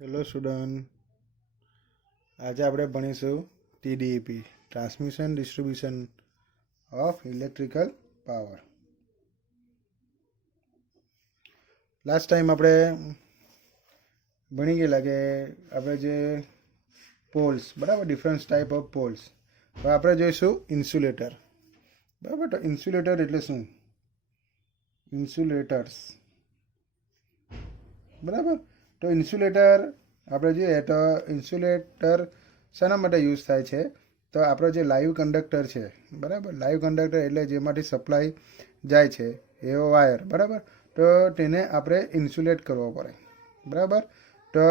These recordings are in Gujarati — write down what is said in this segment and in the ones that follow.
હેલો સ્ટુડન્ટ, આજે આપણે ભણીશું TDEP, transmission distribution of electrical power. Last time આપણે ભણી ગયેલા કે આપણે જે પોલ્સ, બરાબર, ડિફરન્ટ ટાઈપ ઓફ પોલ્સ. હવે આપણે જોઈશું ઇન્સ્યુલેટર. બરાબર, તો ઇન્સ્યુલેટર એટલે શું? ઇન્સ્યુલેટર્સ, બરાબર. તો ઇન્સ્યુલેટર આપણે જોઈએ તો ઇન્સ્યુલેટર શાના માટે યુઝ થાય છે? તો આપણો જે લાઈવ કંડક્ટર છે, બરાબર, લાઈવ કંડક્ટર એટલે જેમાંથી સપ્લાય જાય છે એવો વાયર, બરાબર, તો તેને આપણે ઇન્સ્યુલેટ કરવો પડે, બરાબર. તો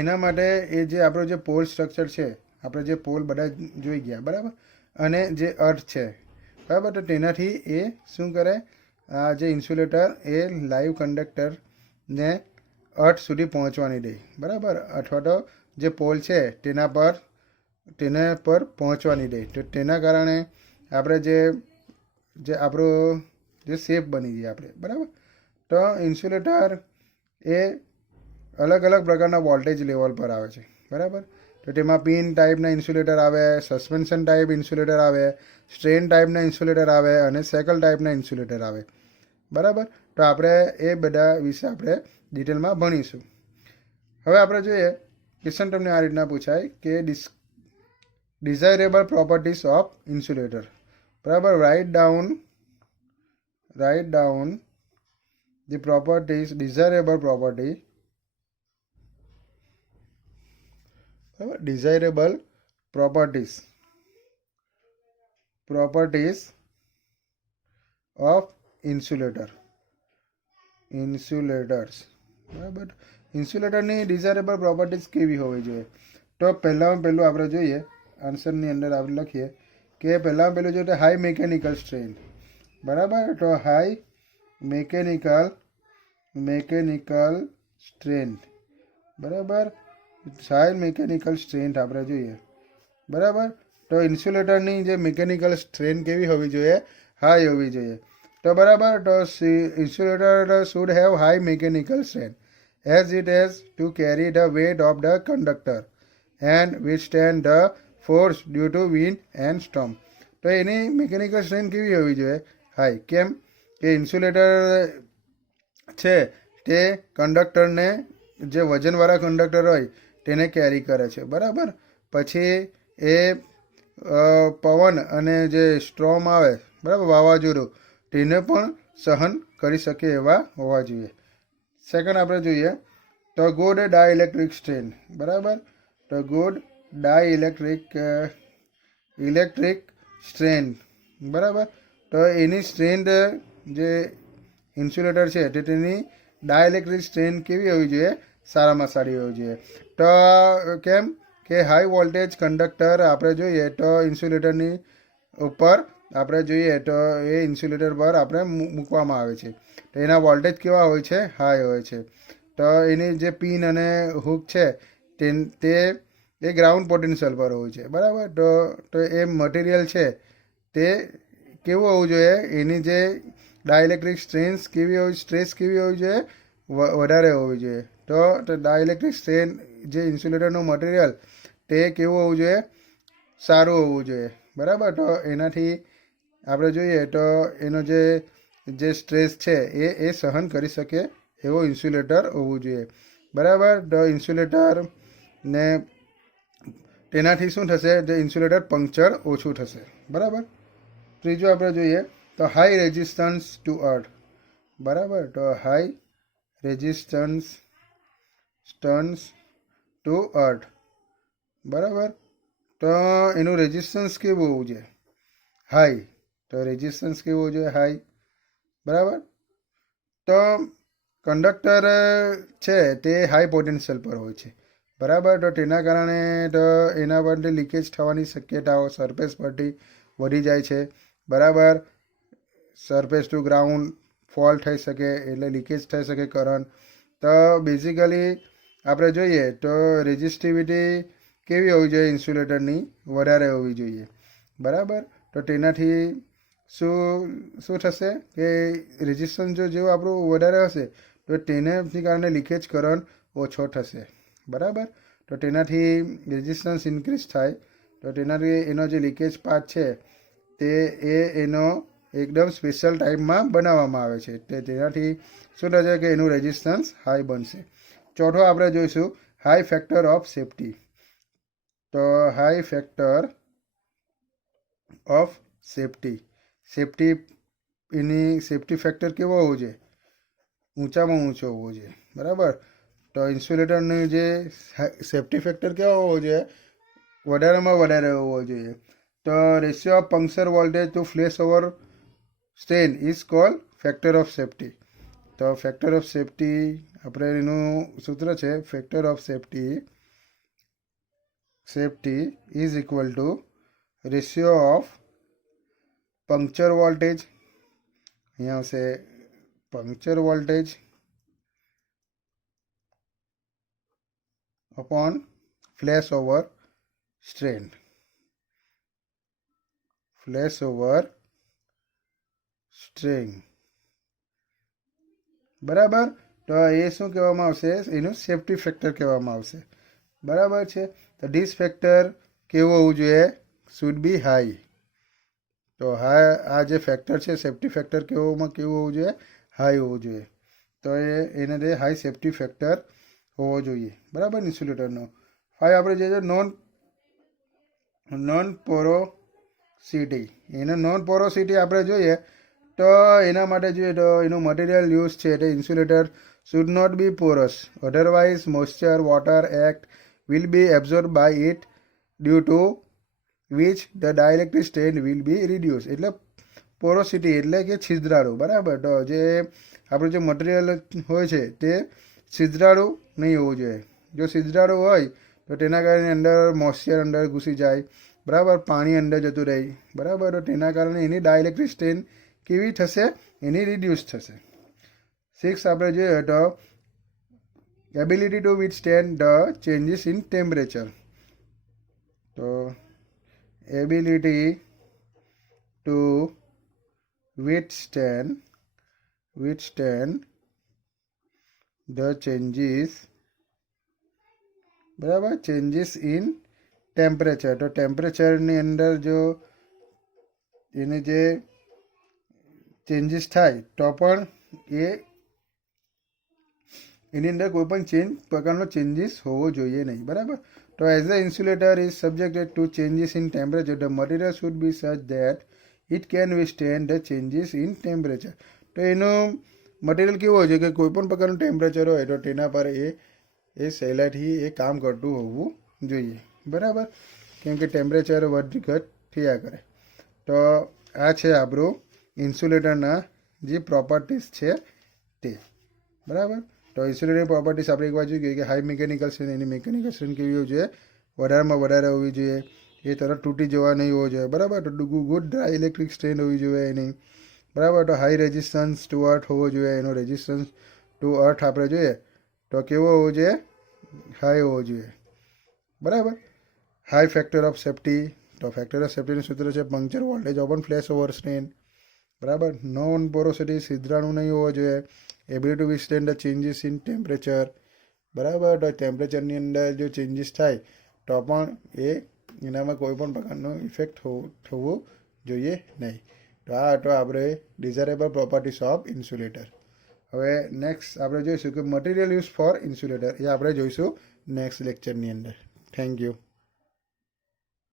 એના માટે એ જે આપણો જે પોલ સ્ટ્રક્ચર છે, આપણે જે પોલ બધા જોઈ ગયા, બરાબર, અને જે અર્થ છે, બરાબર, તો તેનાથી એ શું કરે? આ જે ઇન્સ્યુલેટર એ લાઈવ કંડક્ટરને અર્થ સુધી પહોંચવાની દે, બરાબર, અથવા તો જે પોલ છે તેના પર પહોંચવાની દે. તો તેના કારણે આપણે જે આપણો જે શેપ બની ગઈ આપણે, બરાબર. તો ઇન્સ્યુલેટર એ અલગ અલગ પ્રકારના વોલ્ટેજ લેવલ પર આવે છે, બરાબર. તો તેમાં પિન ટાઈપના ઇન્સ્યુલેટર આવે, સસ્પેન્શન ટાઈપ ઇન્સ્યુલેટર આવે, સ્ટ્રેન ટાઈપના ઇન્સ્યુલેટર આવે અને સેકલ ટાઈપના ઇન્સ્યુલેટર આવે, બરાબર. તો આપણે એ બધા વિશે આપણે ડિટેલમાં ભણીશું. હવે આપણે જોઈએ, ક્વેશ્ચન તમને આ રીતના પૂછાય કે ડિઝાયરેબલ પ્રોપર્ટીઝ ઓફ ઇન્સ્યુલેટર, બરાબર. Write down the properties, desirable property, બરાબર, ડિઝાયરેબલ પ્રોપર્ટીઝ ઓફ ઇન્સ્યુલેટર્સ, બરાબર. ઇન્સ્યુલેટરની ડિઝાયરેબલ પ્રોપર્ટીઝ કેવી હોવી જોઈએ? તો પહેલું આપણે જોઈએ, આન્સરની અંદર આપણે લખીએ કે પહેલું જોઈએ તો હાઈ મિકેનિકલ સ્ટ્રેન્થ, બરાબર. તો હાઈ મિકેનિકલ સ્ટ્રેન્થ, બરાબર, હાઈ મિકેનિકલ સ્ટ્રેન્થ આપણે જોઈએ, બરાબર. તો ઇન્સ્યુલેટરની જે મિકેનિકલ સ્ટ્રેન્થ કેવી હોવી જોઈએ? હાઈ હોવી જોઈએ. તો બરાબર, તો insulator should have high mechanical strength as it has to carry the weight of the conductor and withstand the force due to wind and storm. તો એની મિકેનિકલ સ્ટ્રેન્થ કેવી હોવી જોઈએ? હાઈ. કેમ કે ઇન્સ્યુલેટર છે તે કંડક્ટરને, જે વજનવાળા કંડક્ટર હોય તેને કેરી કરે છે, બરાબર. પછી એ પવન અને જે સ્ટ્રોમ આવે, બરાબર, વાવાઝોડું, તેને પણ સહન કરી શકે એવા હોવા જોઈએ. સેકન્ડ આપણે જોઈએ તો ગુડ ડાઇલેક્ટ્રિક સ્ટ્રેન્થ, બરાબર. તો ગુડ ઇલેક્ટ્રિક સ્ટ્રેન્થ, બરાબર. તો એની સ્ટ્રેન્થ, જે ઇન્સ્યુલેટર છે તે તેની ડાઇલેક્ટ્રિક સ્ટ્રેન્થ કેવી હોવી જોઈએ? સારામાં સારી હોવી જોઈએ. તો કેમ કે હાઈ વોલ્ટેજ કંડક્ટર આપણે જોઈએ તો ઇન્સ્યુલેટરની ઉપર આપણે જોઈએ તો એ ઇન્સ્યુલેટર પર આપણે મૂકવામાં આવે છે. તો એના વોલ્ટેજ કેવા હોય છે? હાઈ હોય છે. તો એની જે પિન અને હુક છે તે ગ્રાઉન્ડ પોટેન્શિયલ પર હોય છે, બરાબર. તો એ મટીરિયલ છે તે કેવું હોવું જોઈએ? એની જે ડાઇલેક્ટ્રિક સ્ટ્રેસ કેવી હોવી જોઈએ? વધારે હોવી જોઈએ. તો ડાઇલેક્ટ્રિક સ્ટ્રેન, જે ઇન્સ્યુલેટરનું મટીરિયલ તે કેવું હોવું જોઈએ? સારું હોવું જોઈએ, બરાબર. તો એનાથી આપણે જોઈએ તો એનો જે સ્ટ્રેસ છે એ સહન કરી શકે એવો ઇન્સ્યુલેટર હોવું જોઈએ, બરાબર. તો ઇન્સ્યુલેટરને તેનાથી શું થશે? જે ઇન્સ્યુલેટર પંક્ચર ઓછું થશે, બરાબર. ત્રીજું આપણે જોઈએ તો હાઈ રેઝિસ્ટન્સ ટુ અર્થ, બરાબર. તો હાઈ રેઝિસ્ટન્સ ટુ અર્થ, બરાબર. તો એનું રેઝિસ્ટન્સ કેવું હોવું જોઈએ? હાઈ. તો રેઝિસ્ટન્સ કેવું હોવું જોઈએ? હાઈ, બરાબર. તો કંડક્ટર છે તે હાઈ પોટેન્શિયલ પર હોય છે, બરાબર. તો તેના કારણે તો એના પરથી લીકેજ થવાની શક્યતાઓ સરફેસ પરથી વધી જાય છે, બરાબર. સરફેસ ટુ ગ્રાઉન્ડ ફોલ થઈ શકે, એટલે લીકેજ થઈ શકે કરંટ. તો બેઝિકલી આપણે જોઈએ તો રેઝિસ્ટિવિટી કેવી હોવી જોઈએ? ઇન્સ્યુલેટરની વધારે હોવી જોઈએ, બરાબર. તો તેનાથી શું થશે કે રેઝિસ્ટન્સ જેવું આપણું વધારે હશે તો તેનાથી કારણે લીકેજ કરંટ ઓછો થશે, બરાબર. તો તેનાથી રેઝિસ્ટન્સ ઇન્ક્રીઝ થાય, તો તેનાથી એનો જે લીકેજ પાથ છે તે એનો એકદમ સ્પેશિયલ ટાઈપમાં બનાવવામાં આવે છે, તેનાથી શું થશે કે એનું રેઝિસ્ટન્સ હાઈ બનશે. ચોથો આપણે જોઈશું હાઈ ફેક્ટર ઓફ સેફ્ટી. તો high factor of safety any safety factor કેવો હોવો જોઈએ? ઊંચામાં ઊંચો હોવો જોઈએ, બરાબર. તો ઇન્સ્યુલેટરની જે સેફ્ટી ફેક્ટર કેવો હોવો જોઈએ? વધારેમાં વધારે હોવો જોઈએ. તો ratio of puncture voltage to flash over strain is called factor of safety. તો ફેક્ટર ઓફ સેફ્ટી આપણે એનું સૂત્ર છે factor of safety is equal to ratio of puncture voltage, અહીંયા આવશે puncture voltage upon flash over strain. બરાબર. તો એ શું કહેવામાં આવશે? એનું સેફ્ટી ફેક્ટર કહેવામાં આવશે, બરાબર છે. તો ધીસ ફેક્ટર કેવું હોવું જોઈએ? Should be high. તો આ જે ફેક્ટર છે સેફ્ટી ફેક્ટર કેવું હોવું જોઈએ? હાઈ હોવું જોઈએ. તો એને તે હાઈ સેફ્ટી ફેક્ટર હોવો જોઈએ, બરાબર. ઇન્સ્યુલેટરનો હવે આપણે જે નોન પોરોસિટી, એને નોન પોરોસિટી આપણે જોઈએ તો એના માટે જોઈએ તો એનું મટીરિયલ યુઝ છે તે insulator should not be porous, otherwise moisture water એક્ટ will be absorb by it due to which the dielectric strain will be reduce. એટલે પોરોસિટી એટલે કે છિદ્રાળુ, બરાબર. તો જે આપણું જે મટીરિયલ હોય છે તે છિદ્રાળુ નહીં હોવું જોઈએ. જો છિદ્રાળુ હોય તો તેના કારણે અંદર મોઇસ્ચર અંદર ઘૂસી જાય, બરાબર, પાણી અંદર જતું રહે, બરાબર. તો તેના કારણે એની ડાયલેક્ટ્રિક સ્ટ્રેન કેવી થશે? એની રિડ્યુસ થશે. 6 આપણે જોઈએ તો ability to withstand the changes in temperature. તો ability to withstand the changes, બરાબર, ચેન્જીસ ઇન ટેમ્પરેચર. તો ટેમ્પરેચરની અંદર જો એને જે ચેન્જીસ થાય તો પણ એની અંદર કોઈ પણ પ્રકારનો ચેન્જીસ હોવો જોઈએ નહીં, બરાબર. તો as the insulator is subjected to changes in temperature the material should be such that it can withstand the changes in temperature. તો એનું મટીરિયલ કેવું હોય છે કે કોઈ પણ પ્રકારનું ટેમ્પરેચર હોય તો તેના પર એ સહેલાઈથી એ કામ કરતું હોવું જોઈએ, બરાબર. કેમ કે ટેમ્પરેચર વધી ઘટ થયા કરે. તો આ છે આપણું ઇન્સ્યુલેટરના જે પ્રોપર્ટીઝ છે તે, બરાબર. તો ઇન્સ્યુલેટરની પ્રોપર્ટીઝ આપણે એક વાર જોઈ ગઈ કે હાઈ મિકેનિકલ સ્ટ્રેન્થ, એની મિકેનિકલ સ્ટ્રેન્થ કેવી હોવી જોઈએ? વધારેમાં વધારે હોવી જોઈએ. એ તરત તૂટી જવા નહીં હોવો જોઈએ, બરાબર. તો ગુડ ડ્રાય ઇલેક્ટ્રિક સ્ટ્રેન હોવી જોઈએ એની, બરાબર. તો હાઈ રેઝિસ્ટન્સ ટુ અર્થ હોવો જોઈએ. એનો રેઝિસ્ટન્સ ટુ અર્થ આપણે જોઈએ તો કેવો હોવો જોઈએ? હાઈ હોવો જોઈએ, બરાબર. High factor of safety. તો ફેક્ટર ઓફ સેફ્ટીનું સૂત્ર છે puncture voltage open flash over strain, બરાબર. નોન પોરોસિટી, છિદ્રાળુ નહીં હોવો જોઈએ. Ability to withstand the changes in temperature, બરાબર. તો ટેમ્પરેચરની અંદર જો ચેન્જીસ થાય તો પણ એનામાં કોઈ પણ પ્રકારનો ઇફેક્ટ થવું જોઈએ નહીં. તો આ હતો આપણે ડિઝાયરેબલ પ્રોપર્ટીઝ ઓફ ઇન્સ્યુલેટર. હવે નેક્સ્ટ આપણે જોઈશું કે મટીરિયલ યુઝ ફોર ઇન્સ્યુલેટર, એ આપણે જોઈશું નેક્સ્ટ લેક્ચરની અંદર. Thank you.